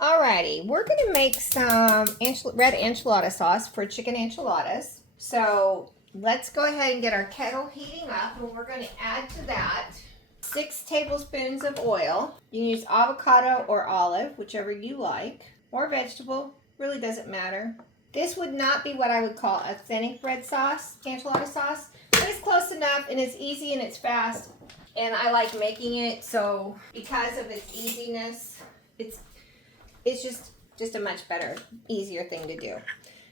Alrighty, we're going to make some red enchilada sauce for chicken enchiladas. So let's go ahead and get our kettle heating up, and we're going to add to that 6 tablespoons of oil. You can use avocado or olive, whichever you like, or vegetable, really doesn't matter. This would not be what I would call authentic red sauce, enchilada sauce, but it's close enough and it's easy and it's fast. And I like making it, so because of its easiness, it's just a much better, easier thing to do.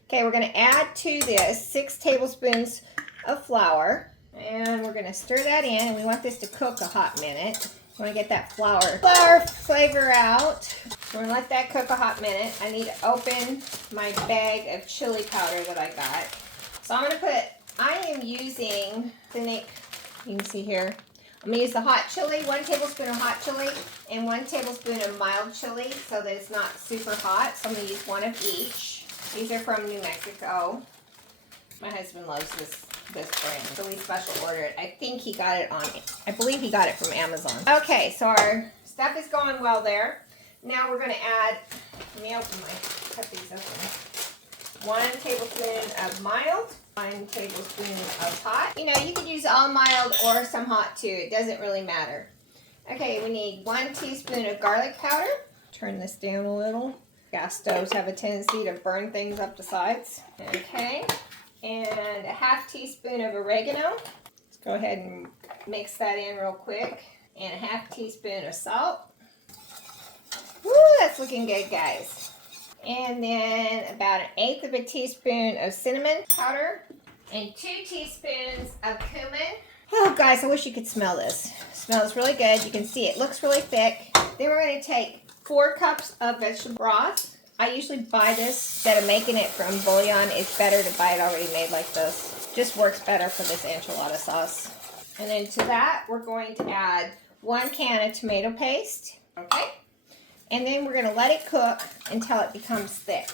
Okay, we're going to add to this 6 tablespoons of flour, and we're going to stir that in. We want this to cook a hot minute. We want to get that flour flavor out. So we're going to let that cook a hot minute. I need to open my bag of chili powder that I got. So I'm going to I am using authentic, you can see here, I'm going to use the hot chili, 1 tablespoon of hot chili, and 1 tablespoon of mild chili so that it's not super hot. So I'm going to use 1 of each. These are from New Mexico. My husband loves this brand, so we special ordered it. I think he got it I believe he got it from Amazon. Okay, so our stuff is going well there. Now we're going to add, let me cut these open. 1 tablespoon of mild. 1 tablespoon of hot. You know, you could use all mild or some hot too. It doesn't really matter. Okay, we need 1 teaspoon of garlic powder. Turn this down a little. Gas stoves have a tendency to burn things up the sides. Okay, and a ½ teaspoon of oregano. Let's go ahead and mix that in real quick. And a ½ teaspoon of salt. Woo, that's looking good, guys. And then about 1/8 of a teaspoon of cinnamon powder and 2 teaspoons of cumin. Oh, guys, I wish you could smell this. It smells really good. You can see it looks really thick. Then we're going to take 4 cups of vegetable broth. I usually buy this instead of making it from bouillon. It's better to buy it already made like this. Just works better for this enchilada sauce. And then to that, we're going to add 1 can of tomato paste. Okay. And then we're going to let it cook until it becomes thick.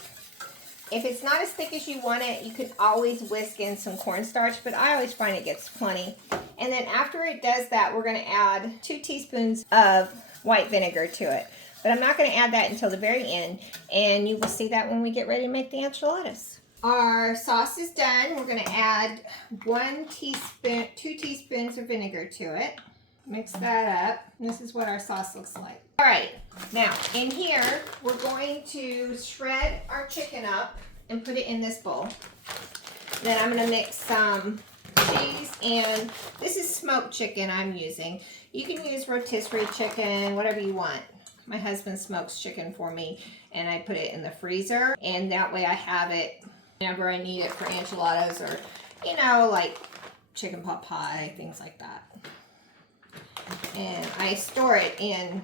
If it's not as thick as you want it, you can always whisk in some cornstarch, but I always find it gets plenty. And then after it does that, we're going to add 2 teaspoons of white vinegar to it. But I'm not going to add that until the very end, and you will see that when we get ready to make the enchiladas. Our sauce is done. We're going to add 2 teaspoons of vinegar to it. Mix that up. And this is what our sauce looks like. All right, now in here, we're going to shred our chicken up and put it in this bowl. Then I'm going to mix some cheese, and this is smoked chicken I'm using. You can use rotisserie chicken, whatever you want. My husband smokes chicken for me, and I put it in the freezer, and that way I have it whenever I need it for enchiladas or, you know, like chicken pot pie, things like that. And I store it in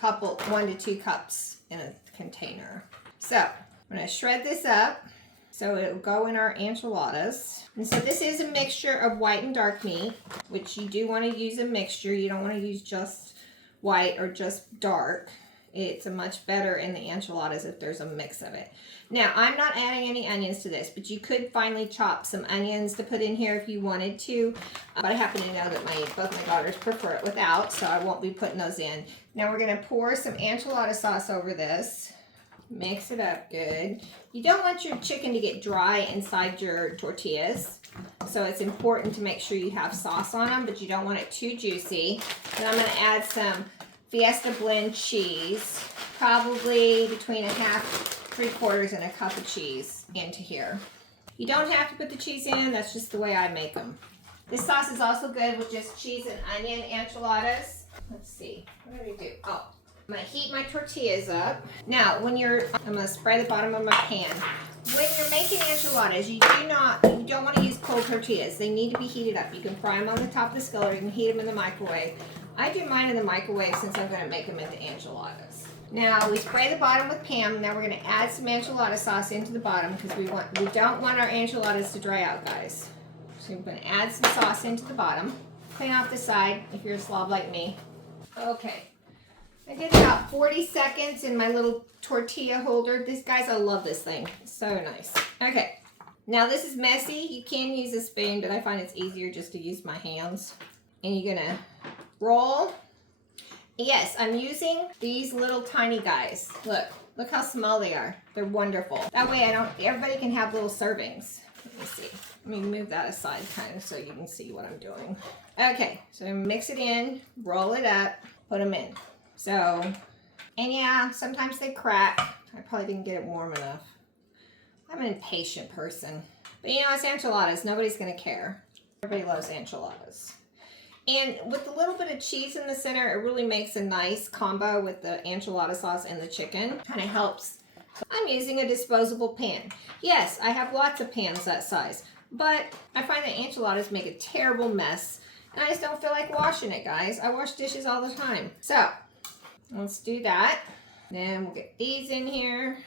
1 to 2 cups in a container. So I'm going to shred this up so it'll go in our enchiladas. And so this is a mixture of white and dark meat, which you do want to use a mixture. You don't want to use just white or just dark. It's a much better in the enchiladas if there's a mix of it. Now, I'm not adding any onions to this, but you could finely chop some onions to put in here if you wanted to. But I happen to know that both my daughters prefer it without, so I won't be putting those in. Now we're going to pour some enchilada sauce over this. Mix it up good. You don't want your chicken to get dry inside your tortillas, so it's important to make sure you have sauce on them, but you don't want it too juicy. Then I'm going to add some Fiesta blend cheese, probably between 1/2, 3/4, and a cup of cheese into here. You don't have to put the cheese in, that's just the way I make them. This sauce is also good with just cheese and onion enchiladas. Let's see, what did I do? Oh, I'm gonna heat my tortillas up. Now, I'm gonna spray the bottom of my pan. When you're making enchiladas, you don't want to use cold tortillas. They need to be heated up. You can fry them on the top of the skillet, or you can heat them in the microwave. I do mine in the microwave since I'm going to make them into enchiladas. Now we spray the bottom with Pam. Now we're going to add some enchilada sauce into the bottom because we don't want our enchiladas to dry out, guys. So we're going to add some sauce into the bottom. Clean off the side if you're a slob like me. Okay. I did about 40 seconds in my little tortilla holder. Guys, I love this thing. It's so nice. Okay. Now this is messy. You can use a spoon, but I find it's easier just to use my hands. And you're going to roll. Yes, I'm using these little tiny guys. Look, Look how small they are. They're wonderful. That way everybody can have little servings. Let me see. Let me move that aside kind of so you can see what I'm doing. Okay, so mix it in, roll it up, put them in. So, and yeah, sometimes they crack. I probably didn't get it warm enough. I'm an impatient person. But you know, it's enchiladas. Nobody's going to care. Everybody loves enchiladas. And with a little bit of cheese in the center, it really makes a nice combo with the enchilada sauce and the chicken. Kind of helps. I'm using a disposable pan. Yes, I have lots of pans that size. But I find that enchiladas make a terrible mess. And I just don't feel like washing it, guys. I wash dishes all the time. So, let's do that. Then we'll get these in here.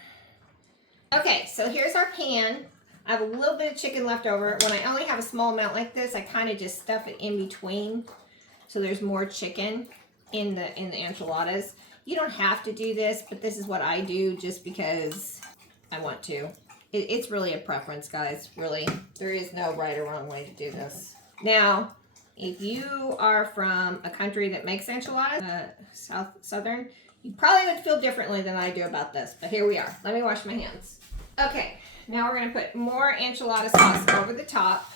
Okay, so here's our pan. I have a little bit of chicken left over. When I only have a small amount like this, I kind of just stuff it in between so there's more chicken in the enchiladas. You don't have to do this, but this is what I do just because I want to. It's really a preference, guys, really. There is no right or wrong way to do this. Now, if you are from a country that makes enchiladas, southern, you probably would feel differently than I do about this, but here we are. Let me wash my hands. Okay, now we're gonna put more enchilada sauce over the top.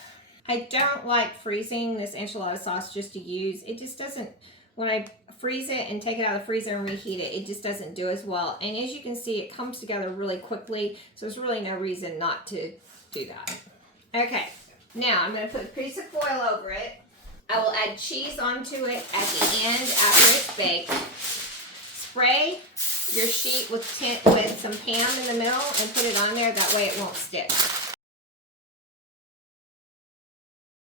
I don't like freezing this enchilada sauce just to use. It just doesn't, when I freeze it and take it out of the freezer and reheat it, it just doesn't do as well. And as you can see, it comes together really quickly, so there's really no reason not to do that. Okay, now I'm gonna put a piece of foil over it. I will add cheese onto it at the end after it's baked. Spray your sheet with some Pam in the middle and put it on there. That way it won't stick.